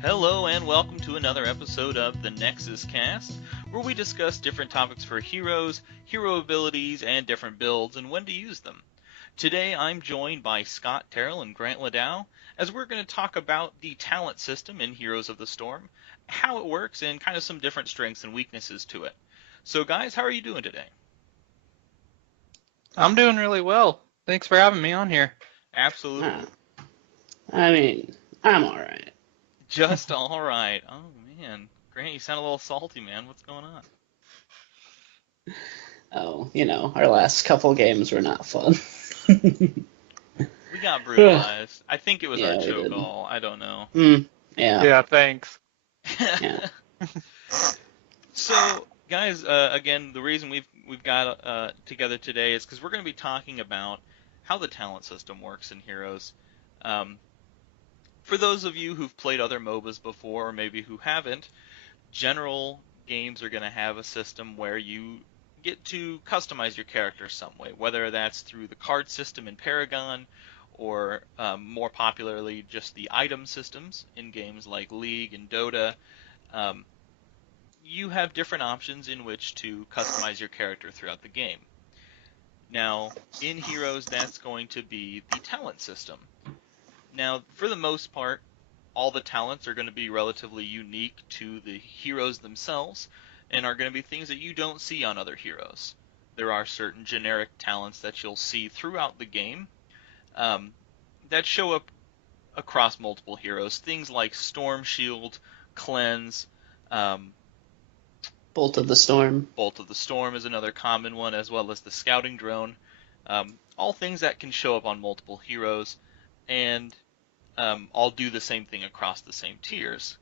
Hello and welcome to another episode of the NexusCast, where we discuss different topics for heroes, hero abilities, and different builds and when to use them. Today I'm joined by Scott Terrell and Grant LaDow, as we're going to talk about the talent system in Heroes of the Storm, how it works, and kind of some different strengths and weaknesses to it. So guys, how are you doing today? I'm doing really well. Thanks for having me on here. Absolutely. I'm alright. Just all right. Oh man, Grant, you sound a little salty, man. What's going on? Oh, our last couple games were not fun. We got brutalized. I think it was our Yeah, we choke did. all. I don't know. Yeah. Yeah, thanks. Yeah. So, guys, again, the reason we've got together today is because we're going to be talking about how the talent system works in Heroes. For those of you who've played other MOBAs before, or maybe who haven't, general games are going to have a system where you get to customize your character some way, whether that's through the card system in Paragon, or more popularly, just the item systems in games like League and Dota. Um, you have different options in which to customize your character throughout the game. Now, in Heroes, that's going to be the talent system. Now, for the most part, all the talents are going to be relatively unique to the heroes themselves and are going to be things that you don't see on other heroes. There are certain generic talents that you'll see throughout the game that show up across multiple heroes. Things like Storm Shield, Cleanse, Bolt of the Storm. Bolt of the Storm is another common one, as well as the Scouting Drone. All things that can show up on multiple heroes and all do the same thing across the same tiers.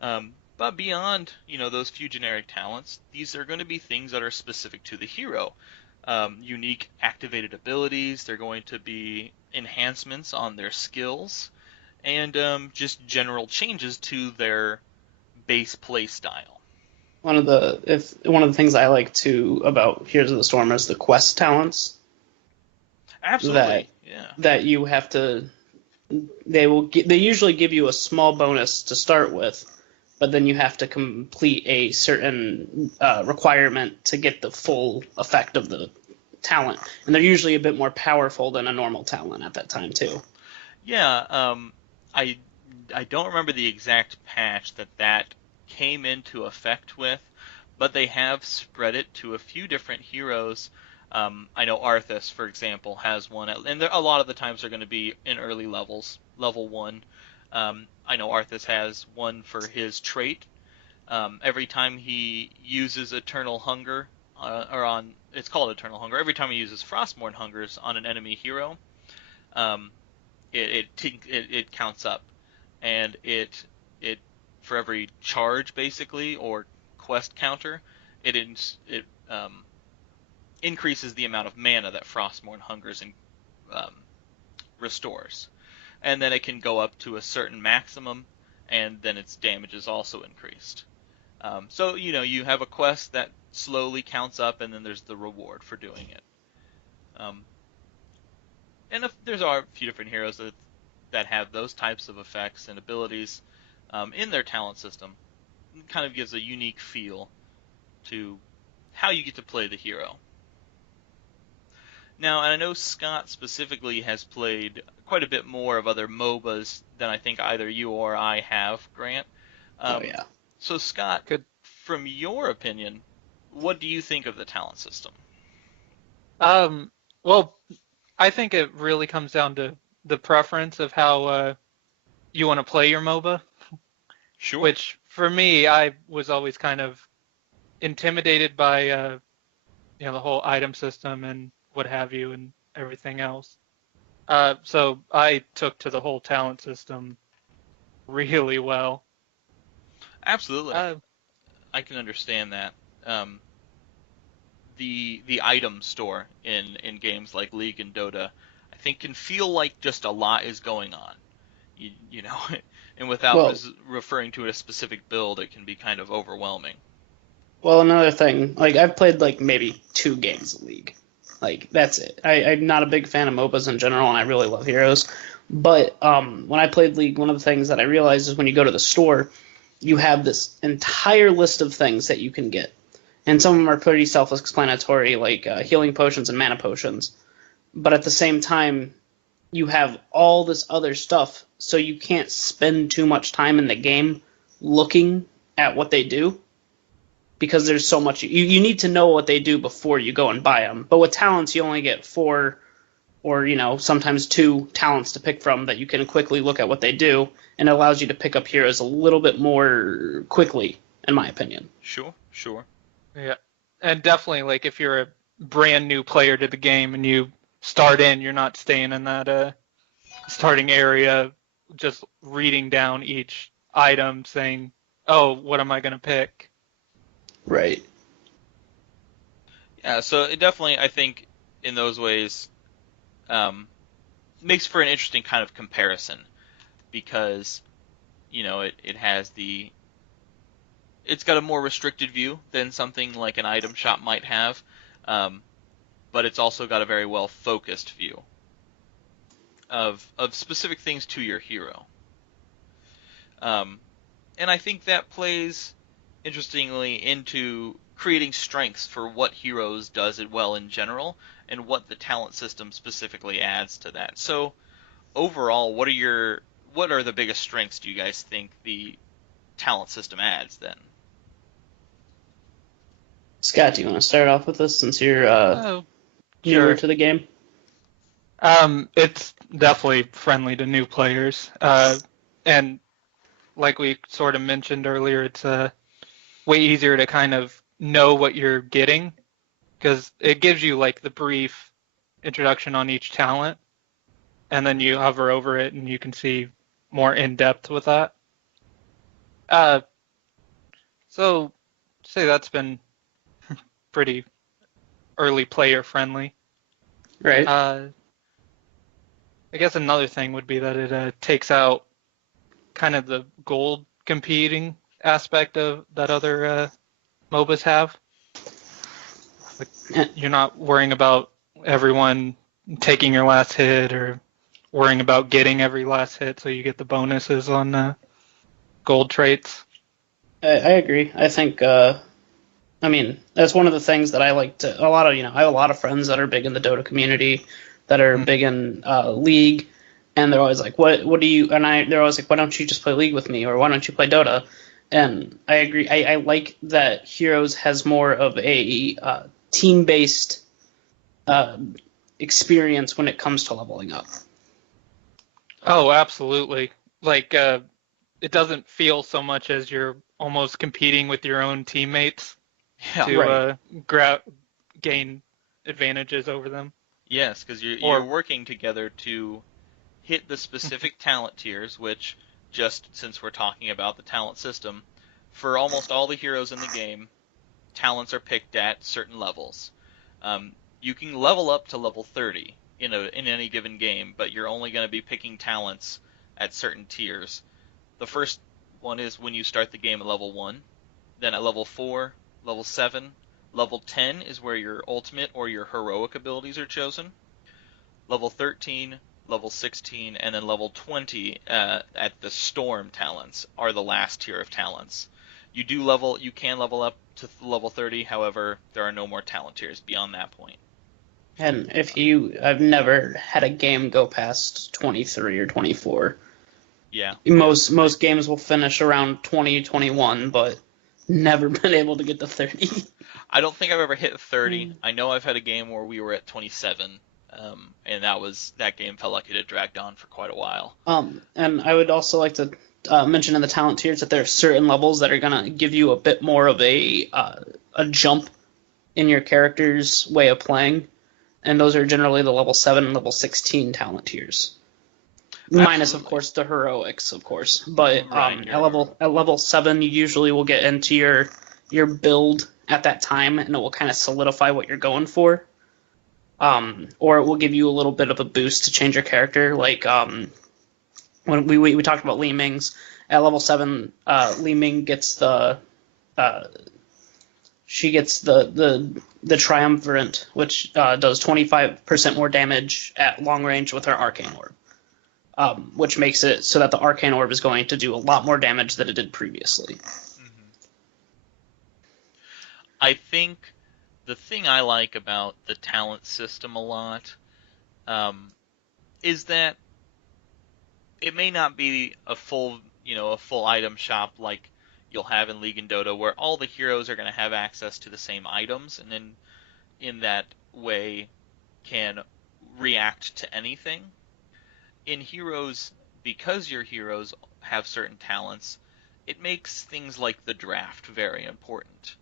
But beyond, those few generic talents, these are going to be things that are specific to the hero. Unique activated abilities, they're going to be enhancements on their skills, and just general changes to their base play style. One of the things I like too about Heroes of the Storm is the quest talents. Absolutely, yeah. That you have to. They usually give you a small bonus to start with, but then you have to complete a certain requirement to get the full effect of the talent, and they're usually a bit more powerful than a normal talent at that time too. Yeah, I don't remember the exact patch that came into effect with, but they have spread it to a few different heroes. I know Arthas, for example, has one, and a lot of the times they're going to be in early levels, level 1. I know Arthas has one for his trait. Every time he uses Eternal Hunger, it's called Eternal Hunger. Every time he uses Frostmourne Hungers on an enemy hero, it counts up, and it for every charge basically or quest counter, it increases the amount of mana that Frostmourne Hungers restores, and then it can go up to a certain maximum, and then its damage is also increased. So you have a quest that slowly counts up, and then there's the reward for doing it. And there's a few different heroes that have those types of effects and abilities in their talent system. It kind of gives a unique feel to how you get to play the hero. Now, and I know Scott specifically has played quite a bit more of other MOBAs than I think either you or I have, Grant. Oh yeah. So Scott, from your opinion, what do you think of the talent system? Well, I think it really comes down to the preference of how you want to play your MOBA. Sure. Which, for me, I was always kind of intimidated by the whole item system and what have you and everything else. So I took to the whole talent system really well. Absolutely. I can understand that. The item store in games like League and Dota, I think, can feel like just a lot is going on. You know, and without referring to a specific build, it can be kind of overwhelming. Well, another thing, like I've played like maybe 2 games of League, Like, that's it. I'm not a big fan of MOBAs in general, and I really love Heroes. But when I played League, one of the things that I realized is when you go to the store, you have this entire list of things that you can get. And some of them are pretty self-explanatory, like healing potions and mana potions. But at the same time, you have all this other stuff, so you can't spend too much time in the game looking at what they do, because there's so much. You need to know what they do before you go and buy them. But with talents, you only get 4 or sometimes 2 talents to pick from that you can quickly look at what they do, and it allows you to pick up heroes a little bit more quickly, in my opinion. Sure. Yeah, and definitely, like, if you're a brand new player to the game and you start in, you're not staying in that starting area just reading down each item saying, oh, what am I going to pick? Right. Yeah, so it definitely, I think, in those ways, makes for an interesting kind of comparison, because, it has it's got a more restricted view than something like an item shop might have, but it's also got a very well focused view of specific things to your hero. And I think that plays interestingly into creating strengths for what Heroes does it well in general, and what the talent system specifically adds to that. So overall, what are the biggest strengths do you guys think the talent system adds then? Scott, do you want to start off with this since you're newer Sure. to the game? It's definitely friendly to new players. And like we sort of mentioned earlier, it's way easier to kind of know what you're getting, because it gives you like the brief introduction on each talent, and then you hover over it and you can see more in depth with that. So say that's been pretty early player friendly. Right. I guess another thing would be that it takes out kind of the gold competing aspect of that other MOBAs have. Like, you're not worrying about everyone taking your last hit or worrying about getting every last hit so you get the bonuses on gold traits. I agree. I think, that's one of the things that I like to, I have a lot of friends that are big in the Dota community, that are big in League, and they're always like, what do you, they're always like, why don't you just play League with me, or why don't you play Dota? And I agree. I like that Heroes has more of a team-based experience when it comes to leveling up. Oh, absolutely. Like, it doesn't feel so much as you're almost competing with your own teammates to gain advantages over them. Yes, because you're working together to hit the specific talent tiers, which, just since we're talking about the talent system, for almost all the heroes in the game, talents are picked at certain levels. You can level up to level 30 in any given game, but you're only going to be picking talents at certain tiers. The first one is when you start the game at level 1, then at level 4, level 7, level 10 is where your ultimate or your heroic abilities are chosen. Level 13, level 16, and then level 20 at the Storm talents are the last tier of talents. You can level up to level 30, however, there are no more talent tiers beyond that point. And I've never had a game go past 23 or 24. Yeah. Most games will finish around 20, 21, but never been able to get to 30. I don't think I've ever hit 30. I know I've had a game where we were at 27, and that game felt like it had dragged on for quite a while. And I would also like to mention in the talent tiers that there are certain levels that are going to give you a bit more of a jump in your character's way of playing, and those are generally the level 7 and level 16 talent tiers. Absolutely. Minus, of course, the heroics, of course. But Right. at level 7, you usually will get into your build at that time, and it will kind of solidify what you're going for. Or it will give you a little bit of a boost to change your character. Like when we talked about Li Ming's, at level 7, Li Ming gets the she gets the Triumvirate, which does 25% more damage at long range with her Arcane Orb, which makes it so that the Arcane Orb is going to do a lot more damage than it did previously. Mm-hmm. I think the thing I like about the talent system a lot is that it may not be a full item shop like you'll have in League and Dota, where all the heroes are going to have access to the same items, and then in that way can react to anything. In Heroes, because your heroes have certain talents, it makes things like the draft very important,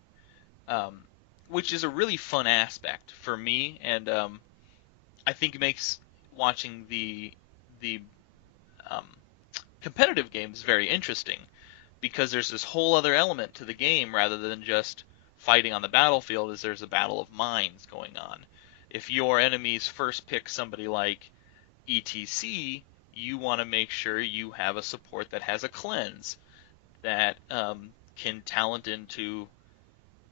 which is a really fun aspect for me, and I think it makes watching the um, competitive games very interesting, because there's this whole other element to the game rather than just fighting on the battlefield, is there's a battle of minds going on. If your enemies first pick somebody like ETC, you want to make sure you have a support that has a cleanse, that can talent into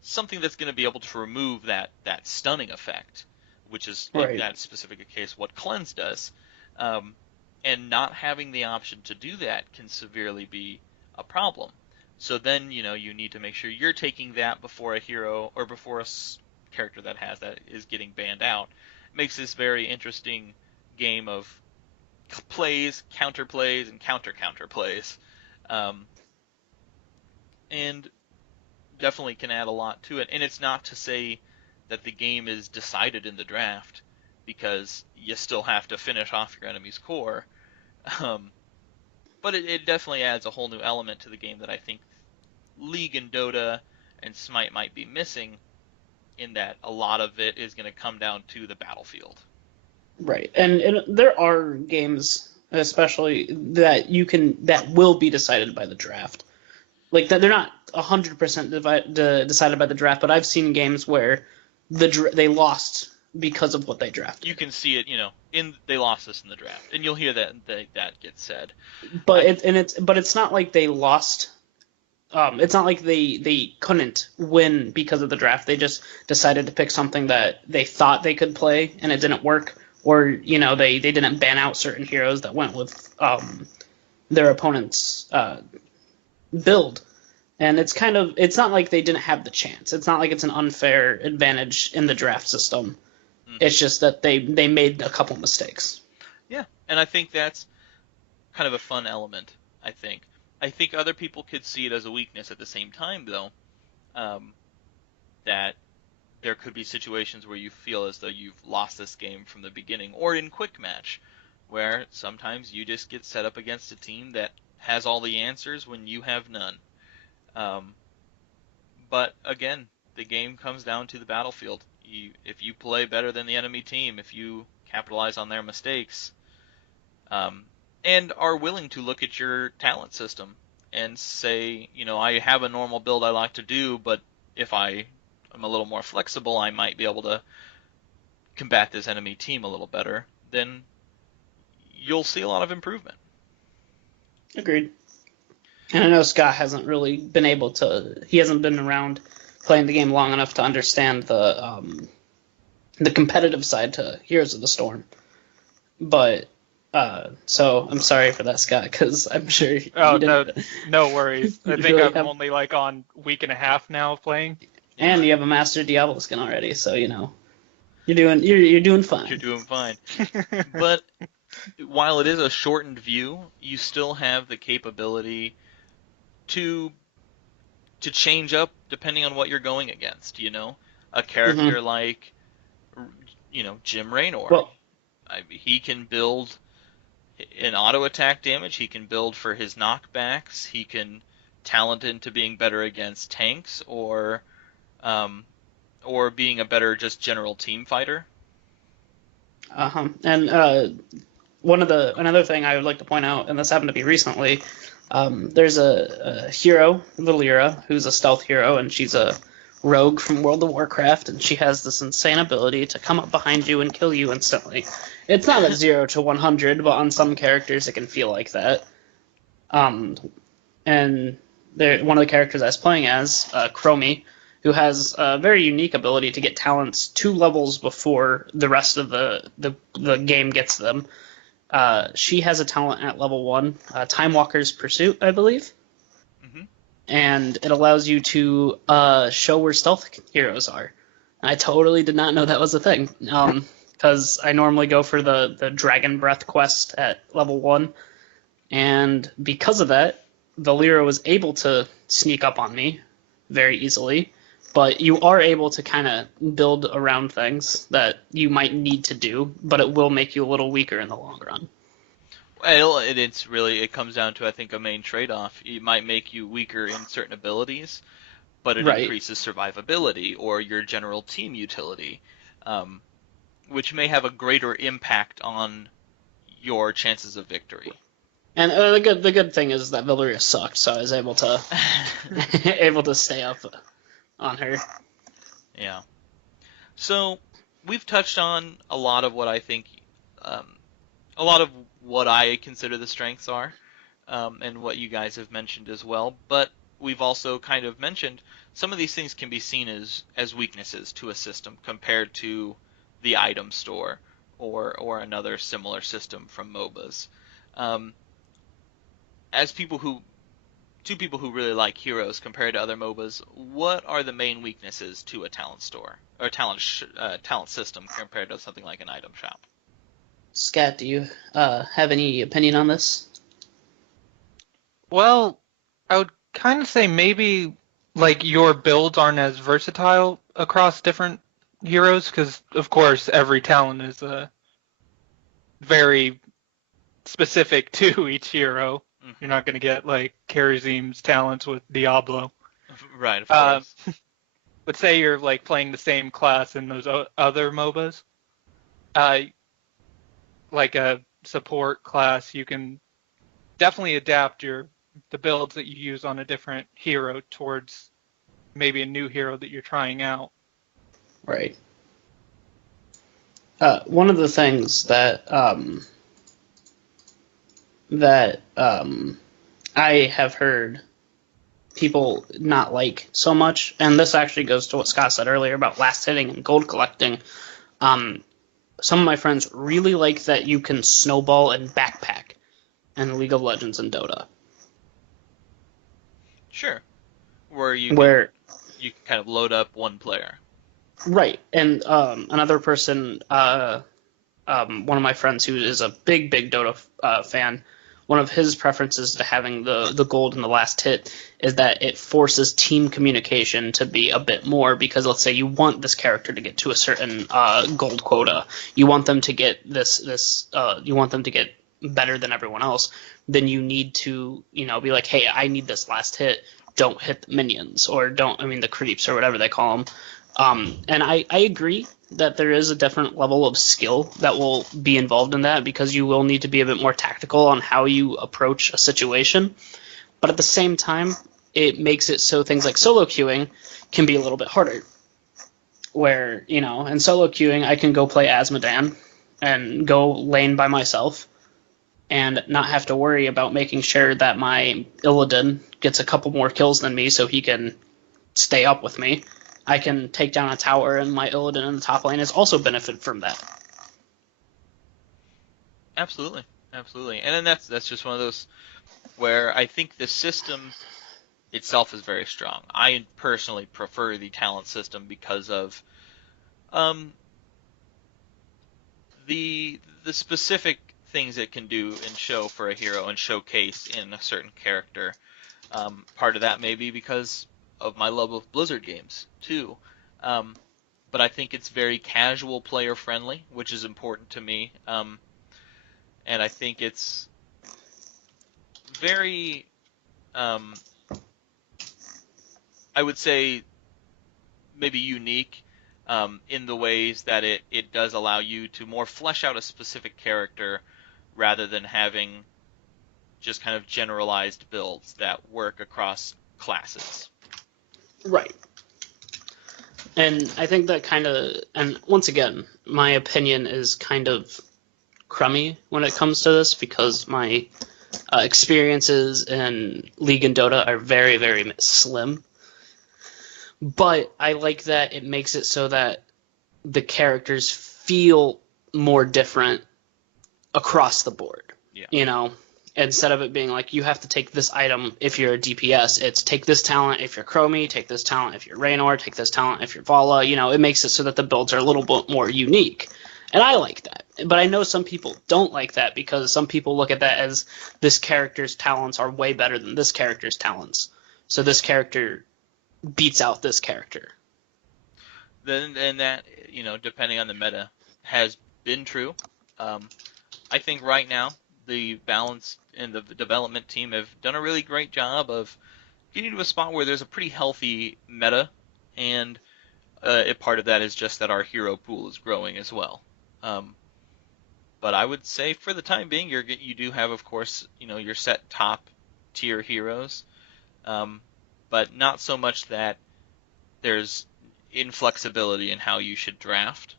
something that's going to be able to remove that stunning effect, which is in that specific case what cleanse does. And not having the option to do that can severely be a problem. So then, you need to make sure you're taking that before a hero or before a character that has that is getting banned out. It makes this very interesting game of plays, counterplays, and counterplays. And definitely can add a lot to it. And it's not to say that the game is decided in the draft, because you still have to finish off your enemy's core. But it definitely adds a whole new element to the game that I think League and Dota and Smite might be missing, in that a lot of it is going to come down to the battlefield. Right, and there are games, especially that will be decided by the draft. Like that, they're not 100% decided by the draft, but I've seen games where they lost because of what they drafted. You can see it, they lost this in the draft, and you'll hear that gets said. But it's not like they lost. It's not like they couldn't win because of the draft. They just decided to pick something that they thought they could play, and it didn't work. Or they didn't ban out certain heroes that went with their opponent's build. And it's not like they didn't have the chance. It's not like it's an unfair advantage in the draft system. Mm-hmm. It's just that they made a couple mistakes. Yeah, and I think that's kind of a fun element, I think. I think other people could see it as a weakness at the same time, though, that there could be situations where you feel as though you've lost this game from the beginning, or in quick match, where sometimes you just get set up against a team that has all the answers when you have none. But again, the game comes down to the battlefield. If you play better than the enemy team, if you capitalize on their mistakes, and are willing to look at your talent system and say, I have a normal build I like to do, but if I'm a little more flexible, I might be able to combat this enemy team a little better, then you'll see a lot of improvement. Agreed. And I know Scott hasn't really been able to. He hasn't been around playing the game long enough to understand the competitive side to Heroes of the Storm. But so I'm sorry for that, Scott, because I'm sure. No worries. I think really I'm only like on week and a half now of playing. And you have a Master Diablo skin already, so you're doing fine. You're doing fine. But while it is a shortened view, you still have the capability to change up depending on what you're going against. A character like Jim Raynor. Well, he can build an auto attack damage. He can build for his knockbacks. He can talent into being better against tanks, or being a better just general team fighter. And another thing I would like to point out, and this happened to me recently, there's a hero, Lilyra, who's a stealth hero, and she's a rogue from World of Warcraft, and she has this insane ability to come up behind you and kill you instantly. It's not at 0 to 100, but on some characters it can feel like that. And one of the characters I was playing as, Chromie, who has a very unique ability to get talents 2 levels before the rest of the game gets them. She has a talent at level 1, Time Walker's Pursuit, I believe. Mm-hmm. And it allows you to show where stealth heroes are. I totally did not know that was a thing, because I normally go for the Dragon Breath quest at level 1, and because of that, the Lyra was able to sneak up on me very easily, but you are able to kind of build around things that you might need to do, but it will make you a little weaker in the long run. Well, it comes down to, I think, a main trade-off. It might make you weaker in certain abilities, but it Right. increases survivability or your general team utility, which may have a greater impact on your chances of victory. And the good thing is that Valyria sucked, so I was able to able to stay up on her. Yeah. So we've touched on a lot of what I think, a lot of what I consider the strengths are, and what you guys have mentioned as well. But we've also kind of mentioned some of these things can be seen as weaknesses to a system compared to the item store or another similar system from MOBAs. As people who really like Heroes compared to other MOBAs, what are the main weaknesses to a talent store or talent system compared to something like an item shop? Scat, do you have any opinion on this? Well, I would kind of say maybe like your builds aren't as versatile across different heroes because, of course, every talent is very specific to each hero. Mm-hmm. You're not going to get like Karazim's talents with Diablo. Right, of course. But say you're like playing the same class in those other MOBAs, like a support class, you can definitely adapt the builds that you use on a different hero towards maybe a new hero that you're trying out. Right. One of the things that I have heard people not like so much, and this actually goes to what Scott said earlier about last hitting and gold collecting. Some of my friends really like that you can snowball and backpack in League of Legends and Dota. Sure. Where you can kind of load up one player. Right. And another person, one of my friends who is a big Dota fan, one of his preferences to having the gold in the last hit is that it forces team communication to be a bit more, because let's say you want this character to get to a certain gold quota, you want them to get you want them to get better than everyone else, then you need to be like, hey, I need this last hit, don't hit the minions, or the creeps or whatever they call them. And I agree that there is a different level of skill that will be involved in that, because you will need to be a bit more tactical on how you approach a situation. But at the same time, it makes it so things like solo queuing can be a little bit harder. Where, in solo queuing, I can go play Asmodan and go lane by myself and not have to worry about making sure that my Illidan gets a couple more kills than me so he can stay up with me. I can take down a tower, and my Illidan in the top lane has also benefited from that. Absolutely. And then that's just one of those where I think the system itself is very strong. I personally prefer the talent system because of the specific things it can do and show for a hero and showcase in a certain character. Part of that may be because of my love of Blizzard games too, but I think it's very casual player friendly, which is important to me, and I think it's very, I would say, maybe unique in the ways that it does allow you to more flesh out a specific character rather than having just kind of generalized builds that work across classes. Right. And I think that and once again, my opinion is kind of crummy when it comes to this, because my experiences in League and Dota are very, very slim. But I like that it makes it so that the characters feel more different across the board. Yeah. You know, instead of it being like you have to take this item if you're a DPS, it's take this talent if you're Chromie, take this talent if you're Raynor, take this talent if you're Vala. You know, it makes it so that the builds are a little bit more unique. And I like that. But I know some people don't like that because some people look at that as this character's talents are way better than this character's talents. So this character beats out this character. Then and that, you know, depending on the meta, has been true. I think right now the balance and the development team have done a really great job of getting to a spot where there's a pretty healthy meta, and a part of that is just that our hero pool is growing as well. But I would say for the time being, you do have, of course, you know, your set top tier heroes, but not so much that there's inflexibility in how you should draft.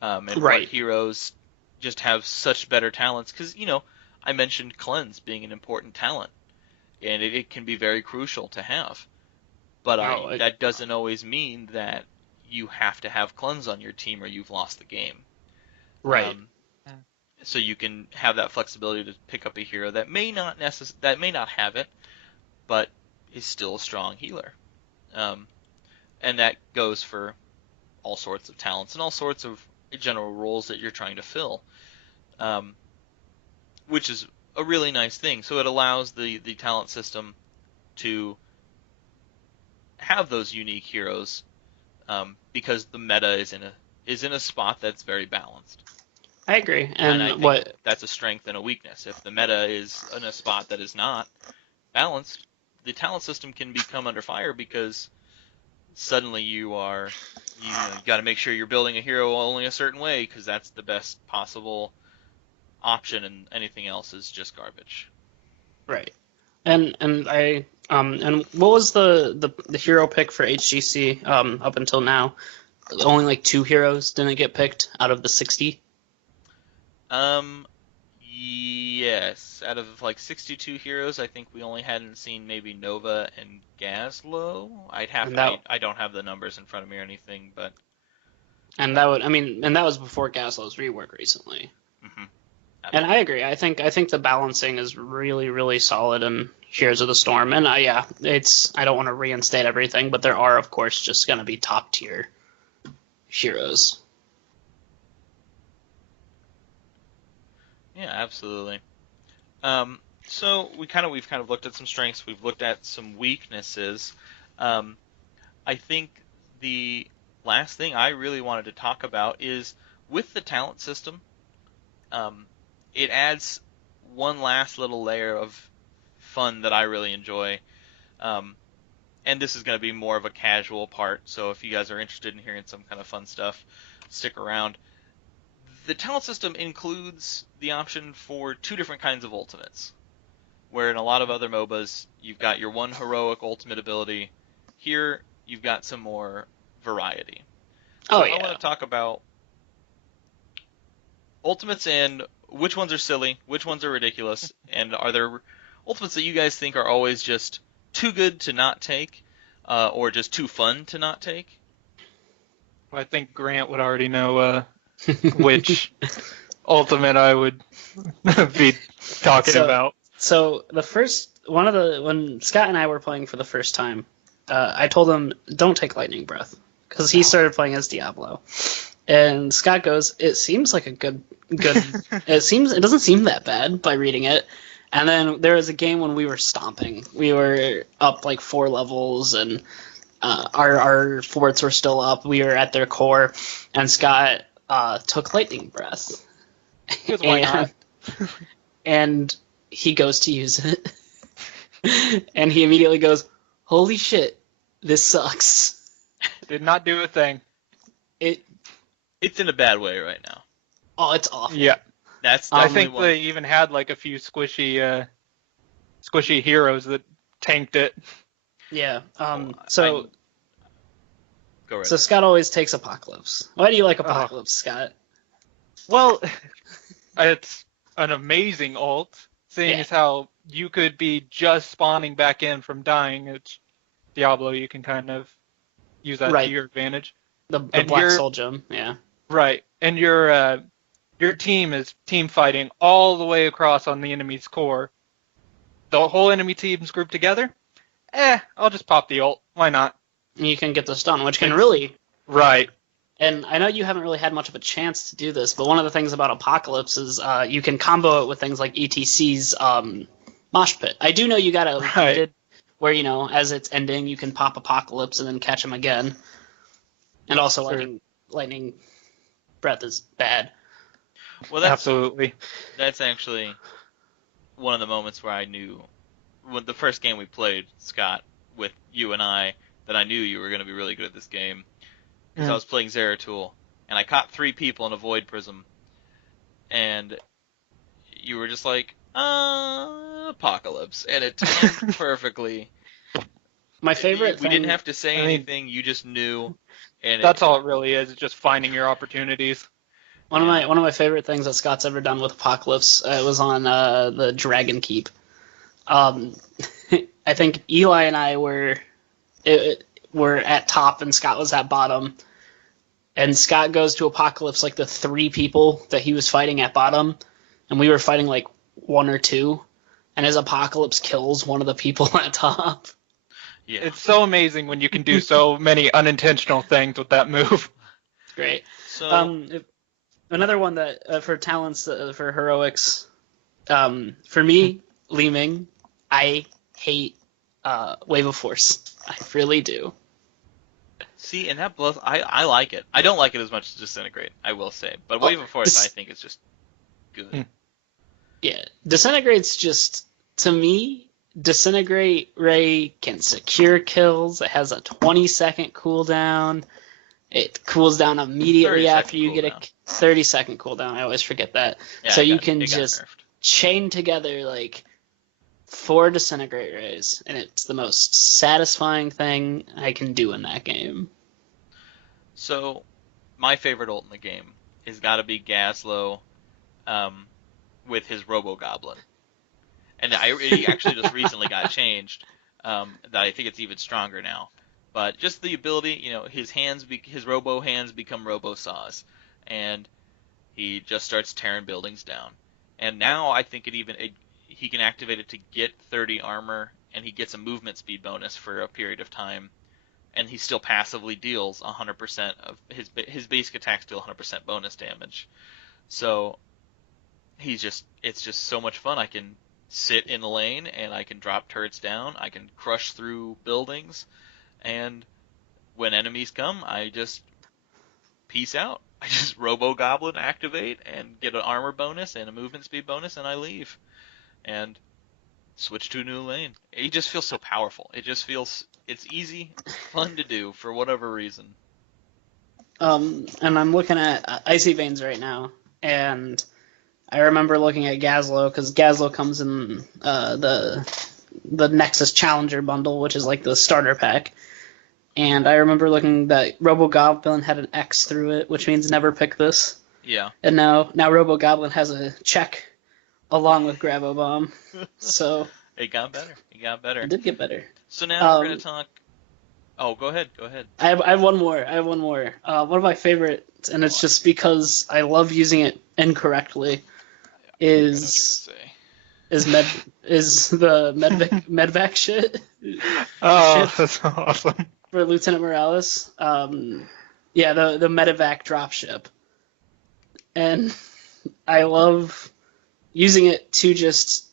And Right. what heroes just have such better talents, because, you know, I mentioned Cleanse being an important talent, and it can be very crucial to have. But that doesn't always mean that you have to have Cleanse on your team or you've lost the game. Right. So you can have that flexibility to pick up a hero that may not have it, but is still a strong healer. And that goes for all sorts of talents and all sorts of general roles that you're trying to fill, which is a really nice thing. So it allows the talent system to have those unique heroes, because the meta is in a spot that's very balanced. I agree. And I And think that's a strength and a weakness. If the meta is in a spot that is not balanced, the talent system can become under fire because suddenly you got to make sure you're building a hero only a certain way because that's the best possible option, and anything else is just garbage. Right. And what was the hero pick for HGC up until now? Only like 2 heroes didn't get picked out of the 60. Yes. Out of like 62 heroes, I think we only hadn't seen maybe Nova and Gazlowe. I don't have the numbers in front of me or anything, but. And that was before Gaslow's rework recently. Mm-hmm. And I agree. I think the balancing is really, really solid in Heroes of the Storm. And I don't want to reinstate everything, but there are of course just going to be top tier heroes. Yeah, absolutely. So we've kind of looked at some strengths. We've looked at some weaknesses. I think the last thing I really wanted to talk about is with the talent system. It adds one last little layer of fun that I really enjoy. And this is going to be more of a casual part, so if you guys are interested in hearing some kind of fun stuff, stick around. The talent system includes the option for 2 different kinds of ultimates, where in a lot of other MOBAs, you've got your one heroic ultimate ability. Here, you've got some more variety. So I want to talk about ultimates and which ones are silly, which ones are ridiculous, and are there ultimates that you guys think are always just too good to not take, or just too fun to not take? Well, I think Grant would already know which ultimate I would be talking about. So when Scott and I were playing for the first time, I told him don't take Lightning Breath because he started playing as Diablo, and Scott goes, "It seems like a good. It doesn't seem that bad by reading it." And then there was a game when we were stomping. We were up like 4 levels, and our forts were still up. We were at their core, and Scott took Lightning Breath. Because why not? And he goes to use it, and he immediately goes, "Holy shit, this sucks." Did not do a thing. It's in a bad way right now. Oh, it's awful. Yeah. That's I think they even had like a few squishy heroes that tanked it. Yeah. Go right. So Scott always takes Apocalypse. Why do you like Apocalypse, Scott? Well, it's an amazing ult, seeing as how you could be just spawning back in from dying. It's Diablo, you can kind of use that to Right. your advantage. The And Black you're Soul Gem, yeah. right, and your team is team fighting all the way across on the enemy's core. The whole enemy team's grouped together. I'll just pop the ult. Why not? And you can get the stun, which can It's- really... Right. And I know you haven't really had much of a chance to do this, but one of the things about Apocalypse is you can combo it with things like ETC's Mosh Pit. I do know you got it Right. where, as it's ending, you can pop Apocalypse and then catch him again. And also Sure. lightning Breath is bad. Well, Absolutely. that's actually one of the moments where I knew, when the first game we played, Scott, with you and I, that I knew you were going to be really good at this game. Because I was playing Zeratul, and I caught 3 people in a Void Prism, and you were just like, Apocalypse, and it timed perfectly. My favorite We thing... didn't have to say anything, you just knew. And That's all it really is just finding your opportunities. One of my favorite things that Scott's ever done with Apocalypse was on the Dragon Keep. I think Eli and I were at top and Scott was at bottom. And Scott goes to Apocalypse like the 3 people that he was fighting at bottom, and we were fighting like 1 or 2. And his Apocalypse kills one of the people at top. Yeah. It's so amazing when you can do so many unintentional things with that move. Great. So, Another one that for talents for heroics, for me, Li Ming, I hate Wave of Force. I really do. see, and that blows. I like it. I don't like it as much as Disintegrate, I will say. But Wave of Force, I think, is just good. Yeah, Disintegrate's just, to me, Disintegrate Ray can secure kills. It has a 20-second cooldown. It cools down immediately 30-second after you get a cooldown. 30-second cooldown. I always forget that. Yeah, So it you got- can it got just nerfed. chain together like 4 Disintegrate Rays, and it's the most satisfying thing I can do in that game. So, my favorite ult in the game has got to be Gazlowe with his Robo-Goblin. And he actually just recently got changed, that I think it's even stronger now. But just the ability, his Robo hands become Robo Saws, and he just starts tearing buildings down. And now I think he can activate it to get 30 armor, and he gets a movement speed bonus for a period of time. And he still passively deals 100% of his basic attacks deal 100% bonus damage. So it's just so much fun. I can sit in the lane and I can drop turrets down. I can crush through buildings, and when enemies come, I just peace out. I just Robo Goblin activate and get an armor bonus and a movement speed bonus, and I leave and switch to a new lane. It just feels so powerful. It's easy, fun to do for whatever reason. And I'm looking at Icy Veins right now, and I remember looking at Gazlowe, because Gazlowe comes in the Nexus Challenger bundle, which is like the starter pack. And I remember looking that Robo Goblin had an X through it, which means never pick this. Yeah. And now Robo Goblin has a check along with Grabo Bomb. So It got better. it did get better. So now we're going to talk... Oh, go ahead. I have one more. One of my favorites, and it's just because I love using it incorrectly, is the medvac shit. Oh, Shit. that's awesome. For Lieutenant Morales. The medevac dropship. And I love using it to just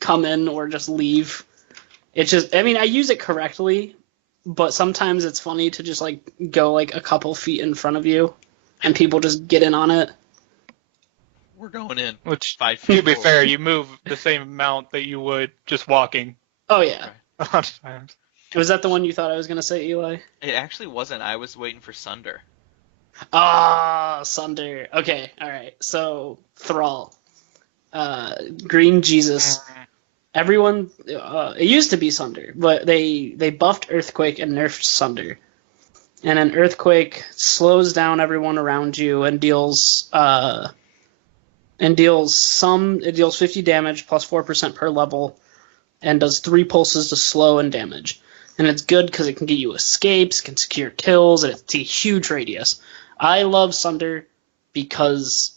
come in or just leave. I use it correctly, but sometimes it's funny to just like go like a couple feet in front of you and people just get in on it. We're going in. Which, 5 feet to be forward. fair, you move the same amount that you would just walking Oh yeah. a lot of times. Was that the one you thought I was going to say, Eli? It actually wasn't. I was waiting for Sunder. Ah, Sunder. Okay, alright. So, Thrall. Green Jesus. Everyone, it used to be Sunder, but they buffed Earthquake and nerfed Sunder. And an Earthquake slows down everyone around you and deals 50 damage plus 4% per level, and does 3 pulses to slow and damage. and it's good because it can get you escapes, can secure kills, and it's a huge radius. I love Sunder because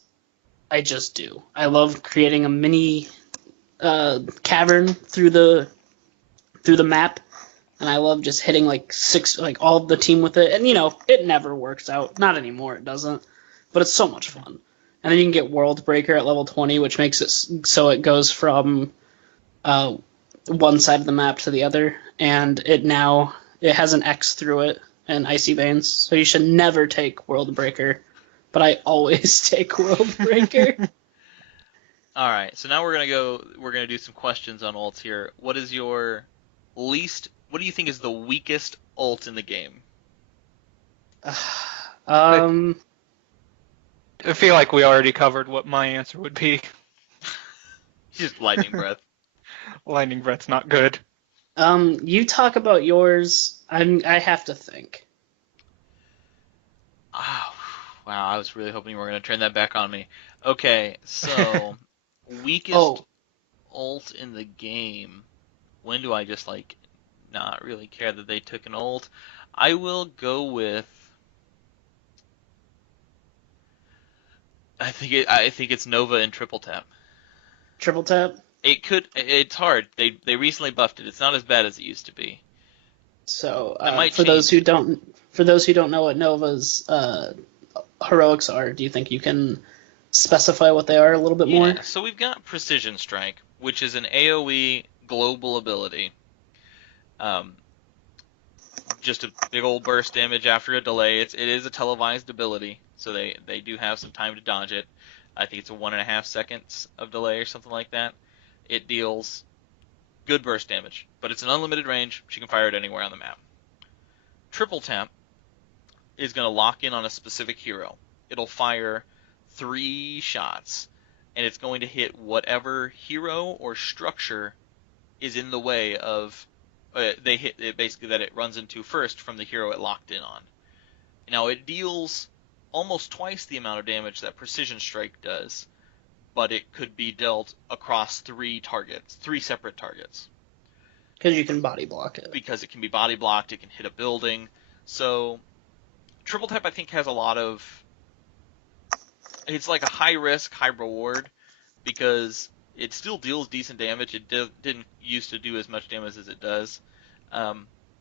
I just do. I love creating a mini cavern through the map, and I love just hitting like all of the team with it. And it never works out. Not anymore, it doesn't. But it's so much fun. And then you can get World Breaker at level 20, which makes it so it goes from one side of the map to the other, and it has an X through it and Icy Veins. So you should never take World Breaker, but I always take World Breaker. All right, so now we're gonna do some questions on ults here. What do you think is the weakest ult in the game? I feel like we already covered what my answer would be. Just Lightning Breath. Lightning Breath's not good. You talk about yours. I have to think. Oh, wow, I was really hoping you were going to turn that back on me. Okay, so weakest ult in the game. When do I just not really care that they took an ult? I will go with. I think it's Nova and Triple Tap. Triple Tap? It's hard. They recently buffed it. It's not as bad as it used to be. So for those who don't know what Nova's heroics are, do you think you can specify what they are a little bit more? Yeah, so we've got Precision Strike, which is an AoE global ability. Just a big old burst damage after a delay. It is a televised ability, so they do have some time to dodge it. I think it's a 1.5 seconds of delay or something like that. It deals good burst damage, but it's an unlimited range. She can fire it anywhere on the map. Triple Tap is going to lock in on a specific hero. It'll fire 3 shots, and it's going to hit whatever hero or structure is in the way of they hit it, basically that it runs into first from the hero it locked in on. Now it deals almost twice the amount of damage that Precision Strike does, but it could be dealt across 3 separate targets. Because you can body block it. Because it can be body blocked, it can hit a building. So Triple Tap, I think, has a lot of. It's like a high risk, high reward, because it still deals decent damage. It didn't used to do as much damage as it does,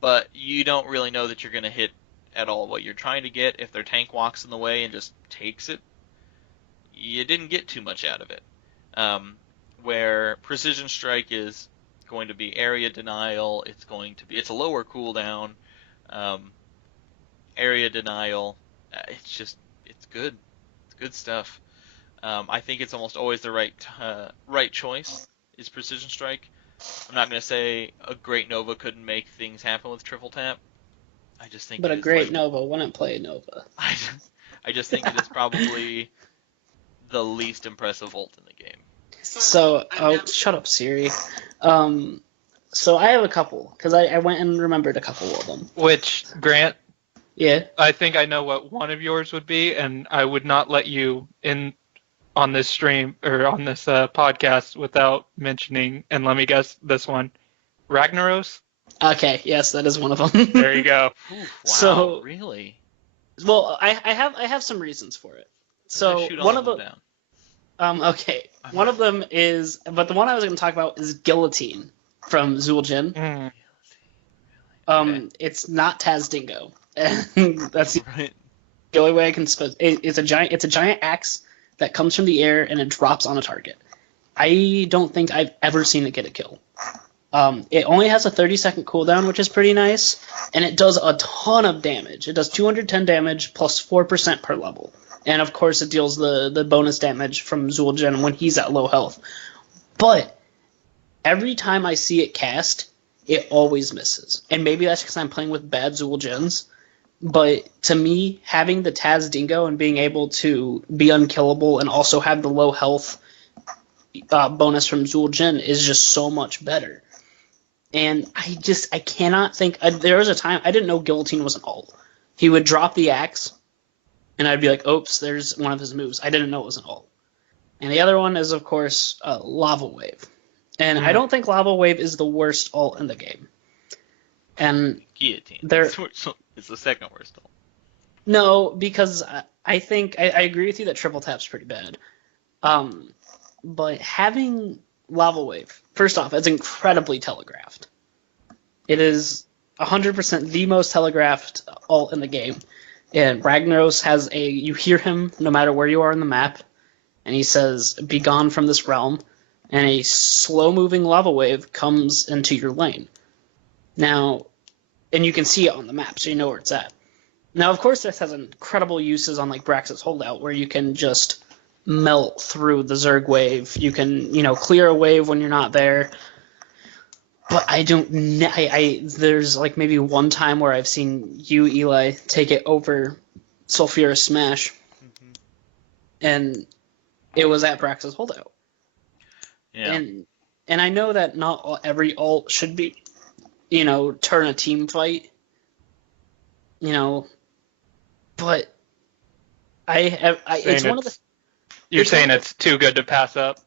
but you don't really know that you're going to hit at all what you're trying to get. If their tank walks in the way and just takes it, you didn't get too much out of it. Where Precision Strike is going to be area denial, it's a lower cooldown, area denial. It's good. It's good stuff. I think it's almost always the right choice is Precision Strike. I'm not going to say a great Nova couldn't make things happen with Triple Tap. I just think. But a great Nova wouldn't play Nova. I just think it is probably the least impressive ult in the game. So, shut up, Siri. So I have a couple, because I went and remembered a couple of them. Which, Grant? Yeah? I think I know what one of yours would be, and I would not let you in on this stream, or on this podcast, without mentioning, and let me guess this one, Ragnaros? Okay, yes, that is one of them. There you go. Ooh, wow, so, really? Well, I have some reasons for it. So one of them down. Okay. One of them is, but the one I was going to talk about is Guillotine from Zul'jin. Mm. Okay. It's not Taz Dingo. That's Right. the only way I can suppose. It's a giant axe that comes from the air and it drops on a target. I don't think I've ever seen it get a kill. It only has a 30-second cooldown, which is pretty nice, and it does a ton of damage. It does 210 damage plus 4% per level. And of course, it deals the bonus damage from Zul'jin when he's at low health. But every time I see it cast, it always misses. And maybe that's because I'm playing with bad Zul'jins. But to me, having the Taz Dingo and being able to be unkillable and also have the low health bonus from Zul'jin is just so much better. And I cannot think. There was a time I didn't know Guillotine was an ult. He would drop the axe, and I'd be like, "Oops, there's one of his moves." I didn't know it was an ult. And the other one is, of course, Lava Wave. And I don't think Lava Wave is the worst ult in the game. And Guillotine. there, It's the second worst ult. no, because I think I agree with you that triple tap's pretty bad. But having Lava Wave, first off, it's incredibly telegraphed. It is 100% the most telegraphed ult in the game. And Ragnaros you hear him no matter where you are in the map, and he says, "Be gone from this realm," and a slow-moving lava wave comes into your lane. Now, and you can see it on the map, so you know where it's at. Now, of course, this has incredible uses on like Brax's Holdout, where you can just melt through the Zerg wave. You can, clear a wave when you're not there. But I don't. There's like maybe one time where I've seen you, Eli, take it over Sulfurous Smash, and it was at Brax's Holdout. Yeah. And I know that not every ult should be, turn a team fight. But it's one of the. You're saying it's too good to pass up?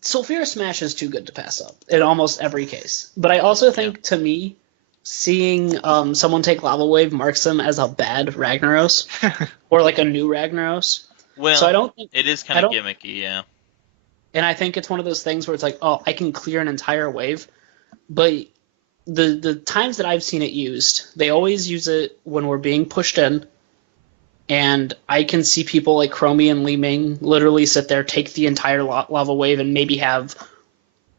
Sulfurous Smash is too good to pass up in almost every case. But I also think, to me, seeing someone take Lava Wave marks them as a bad Ragnaros or like a new Ragnaros. Well, so I don't think, it is kind of gimmicky, yeah. And I think it's one of those things where it's like, oh, I can clear an entire wave. But the times that I've seen it used, they always use it when we're being pushed in. And I can see people like Chromie and Li Ming literally sit there, take the entire lava wave, and maybe have,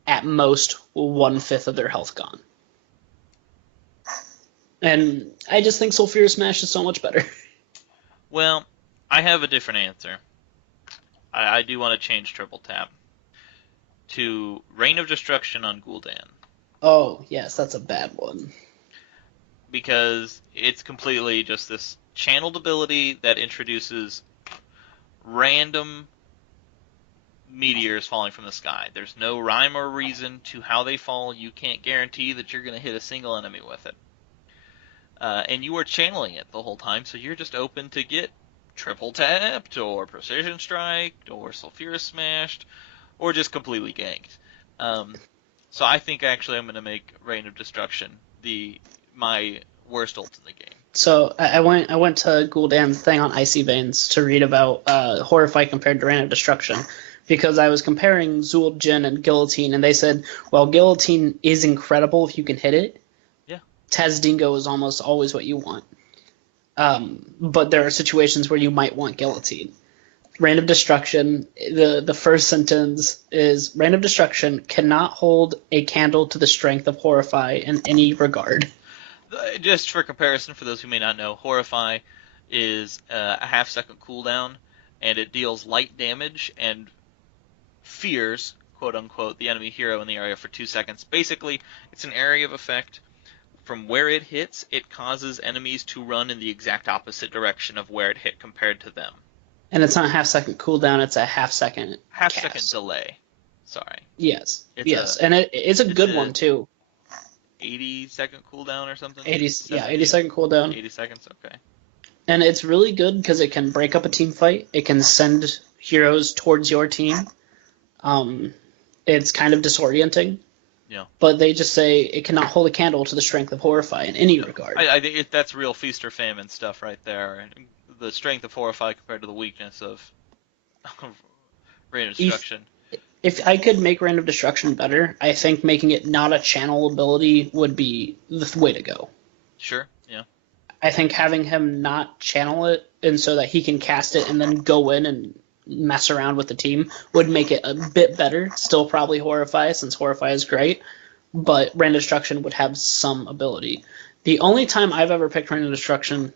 at most, 1/5 of their health gone. And I just think Sulfurous Smash is so much better. Well, I have a different answer. I do want to change Triple Tap to Reign of Destruction on Gul'dan. Oh, yes, that's a bad one. Because it's completely just this channeled ability that introduces random meteors falling from the sky. There's no rhyme or reason to how they fall. You can't guarantee that you're going to hit a single enemy with it. And you are channeling it the whole time, so you're just open to get triple tapped, or precision striked, or sulfurous smashed, or just completely ganked. So I think actually I'm going to make Reign of Destruction my worst ult in the game. So I went to Gul'dan's thing on Icy Veins to read about Horrify compared to Reign of Destruction, because I was comparing Zul, Jin, and Guillotine, and they said, well, Guillotine is incredible if you can hit it. Yeah. Taz Dingo is almost always what you want. But there are situations where you might want Guillotine. Reign of Destruction, the first sentence is, Reign of Destruction cannot hold a candle to the strength of Horrify in any regard. Just for comparison, for those who may not know, Horrify is a half-second cooldown, and it deals light damage and fears, quote-unquote, the enemy hero in the area for 2 seconds. Basically, it's an area of effect. From where it hits, it causes enemies to run in the exact opposite direction of where it hit compared to them. And it's not a half-second cooldown, it's a half-second Half-second delay. Sorry. Yes, and it's a good one, too. 80-second cooldown or something? 80-second cooldown. 80 seconds, okay. And it's really good because it can break up a team fight. It can send heroes towards your team. It's kind of disorienting. Yeah. But they just say it cannot hold a candle to the strength of Horrify in any regard. I think that's real feast or famine stuff right there. The strength of Horrify compared to the weakness of Reign of Destruction. If I could make Reign of Destruction better, I think making it not a channel ability would be the way to go. Sure, yeah. I think having him not channel it, and so that he can cast it and then go in and mess around with the team, would make it a bit better. Still probably Horrify, since Horrify is great, but Reign of Destruction would have some ability. The only time I've ever picked Reign of Destruction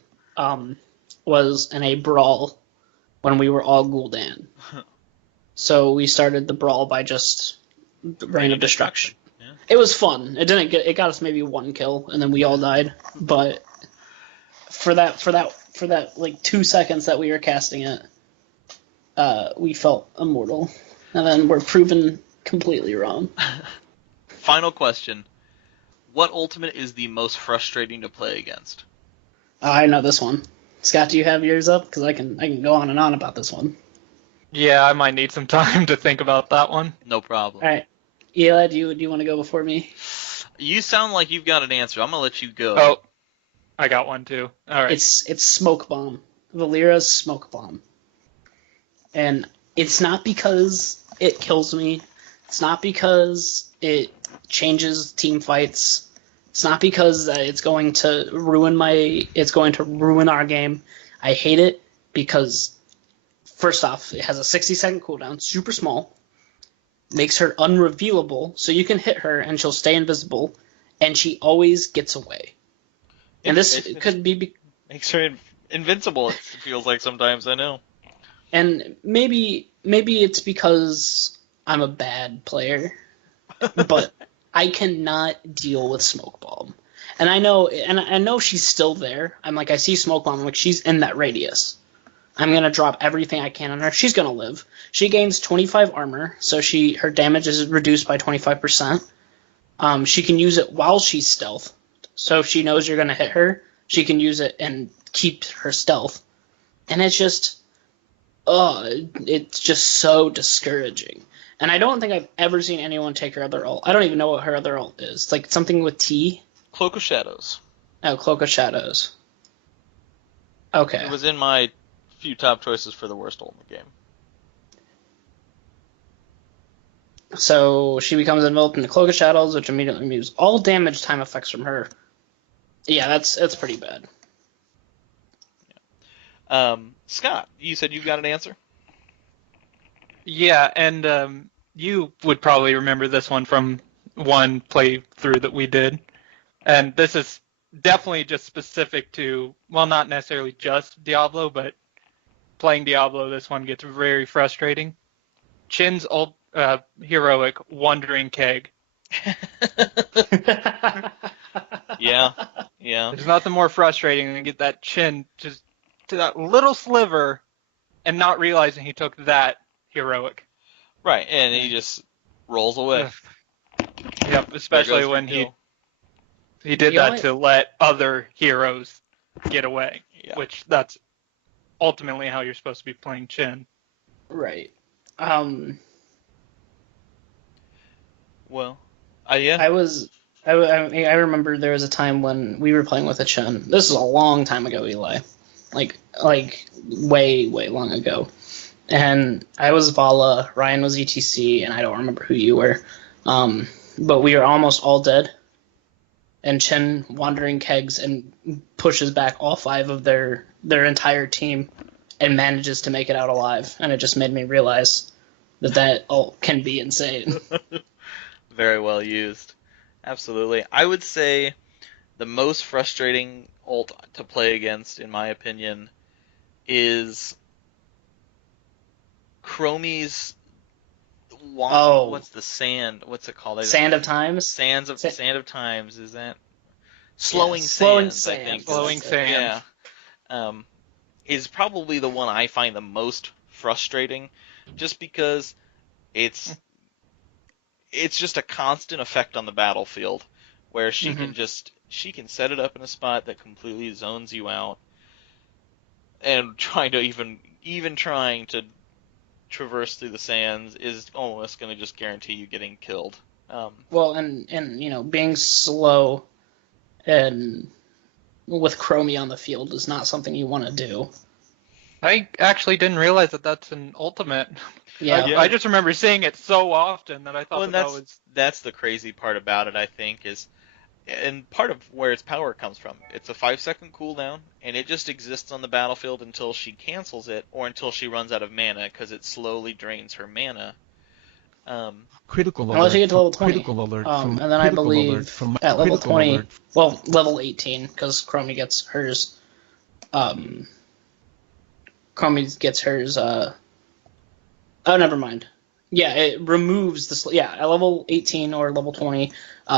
was in a brawl when we were all Gul'dan. So we started the brawl by just Reign of Destruction. Yeah. It was fun. It got us maybe one kill, and then we all died. But for that like 2 seconds that we were casting it, we felt immortal, and then we're proven completely wrong. Final question: what ultimate is the most frustrating to play against? I know this one. Scott, do you have yours up? Because I can go on and on about this one. Yeah, I might need some time to think about that one. No problem. All right, Eli, do you want to go before me? You sound like you've got an answer. I'm gonna let you go. Oh, I got one too. All right. It's Smoke Bomb. Valera's Smoke Bomb. And it's not because it kills me. It's not because it changes team fights. It's not because it's going to ruin our game. I hate it because, first off, it has a 60-second cooldown, super small, makes her unrevealable, so you can hit her and she'll stay invisible, and she always gets away. And this could be makes her invincible. It feels like sometimes. I know. And maybe it's because I'm a bad player, but I cannot deal with Smoke Bomb. And I know she's still there. I'm like, I see Smoke Bomb, I'm like, she's in that radius. I'm gonna drop everything I can on her. She's gonna live. She gains 25 armor, so her damage is reduced by 25%. She can use it while she's stealth. So if she knows you're gonna hit her, she can use it and keep her stealth. And it's just so discouraging. And I don't think I've ever seen anyone take her other ult. I don't even know what her other ult is. It's like something with T. Cloak of Shadows. Oh, Cloak of Shadows. Okay. It was in my few top choices for the worst ult in the game. So she becomes enveloped in the Cloak of Shadows, which immediately removes all damage time effects from her. Yeah, that's pretty bad. Scott, you said you've got an answer? Yeah, and you would probably remember this one from one playthrough that we did. And this is definitely just specific to, well, not necessarily just Diablo, but playing Diablo, this one gets very frustrating. Chin's old heroic Wandering Keg. Yeah. There's nothing more frustrating than get that Chin just to that little sliver and not realizing he took that heroic. Right, and he just rolls away. Yep, especially when he did that to let other heroes get away, which that's ultimately how you're supposed to be playing Chin. Right. Well, yeah. I remember there was a time when we were playing with a Chen. This is a long time ago, Eli. Like way, way long ago. And I was Vala, Ryan was ETC, and I don't remember who you were. But we were almost all dead. And Chen Wandering Kegs and pushes back all 5 of their entire team and manages to make it out alive. And it just made me realize that ult can be insane. Very well used. Absolutely. I would say the most frustrating ult to play against, in my opinion, is Chromie's what's the sand? What's it called? Sand of Times? Sand of Times, is that? Slowing Sands, I think. Slowing Sands. Yeah. Is probably the one I find the most frustrating, just because it's just a constant effect on the battlefield, where she can set it up in a spot that completely zones you out, and trying to traverse through the sands is almost going to just guarantee you getting killed. Well, and being slow and with Chromie on the field is not something you want to do. I actually didn't realize that that's an ultimate. Yeah. I just remember seeing it so often that I thought that's the crazy part about it, I think, and part of where its power comes from. It's a 5-second cooldown, and it just exists on the battlefield until she cancels it, or until she runs out of mana, because it slowly drains her mana. Critical alert. Unless you get to level 20. Critical alert. And then I believe at level 20, level 18, because Chromie gets hers. Chromie gets hers. Oh, never mind. Yeah, it removes at level 18 or level 20,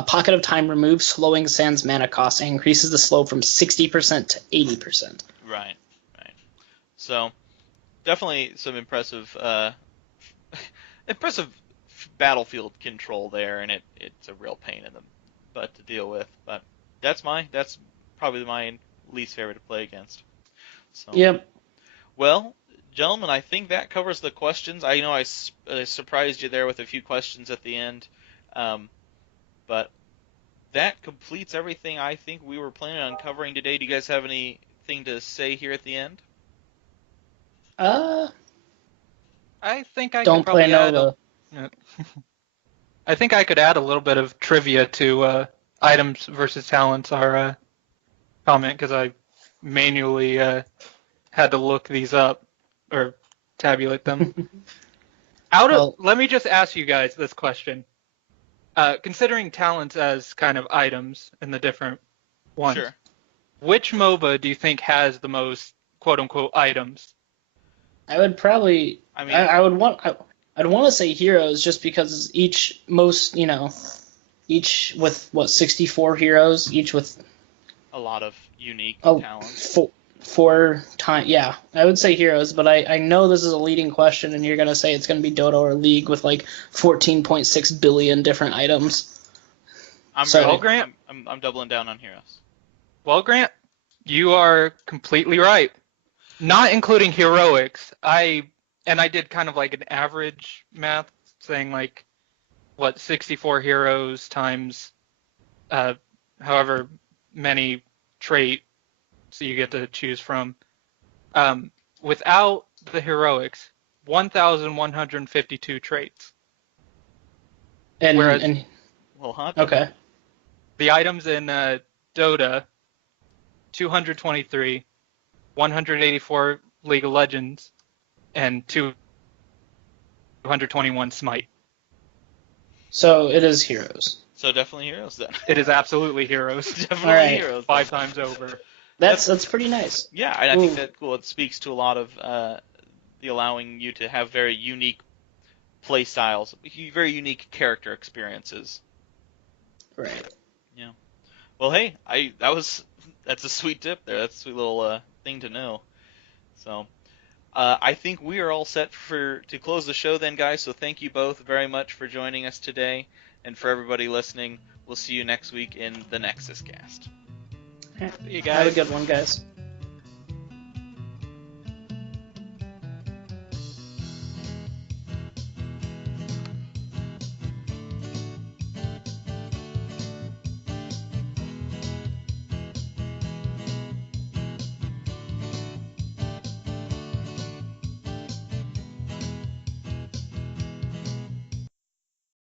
Pocket of Time removes Slowing Sand's mana cost and increases the slow from 60% to 80%. Right. So, definitely some impressive battlefield control there, and it's a real pain in the butt to deal with. But that's probably my least favorite to play against. So. Yep. Well, gentlemen, I think that covers the questions. I know I surprised you there with a few questions at the end, but that completes everything I think we were planning on covering today. Do you guys have anything to say here at the end? I think I could Don't play probably add Nova. I think I could add a little bit of trivia to items versus talents, our comment, because I manually had to look these up or tabulate them. Let me just ask you guys this question. Considering talents as kind of items in the different ones, Sure. which MOBA do you think has the most quote-unquote items? I would probably. I mean, I'd want to say heroes just because each with 64 heroes, each with a lot of unique Oh, talents. four times. Yeah, I would say heroes, but I know this is a leading question, and you're gonna say it's gonna be Dota or League with like 14.6 billion different items. I'm doubling down on heroes. Well, Grant, you are completely right. Not including heroics. I did kind of like an average math, saying like, 64 heroes times however many traits you get to choose from. Without the heroics, 1,152 traits. And well, hot. Okay. The items in Dota, 223, 184 League of Legends, and 221 Smite. So it is heroes. So definitely heroes then. It is absolutely heroes. Definitely All right. heroes. 5 times over. That's pretty nice. Yeah, and I think that cool. It speaks to a lot of the allowing you to have very unique play styles, very unique character experiences. Right. Yeah. Well, hey, that's a sweet tip there. That's a sweet little thing to know. So, I think we are all set to close the show then, guys. So thank you both very much for joining us today, and for everybody listening, we'll see you next week in the NexusCast. See you guys. Have a good one, guys.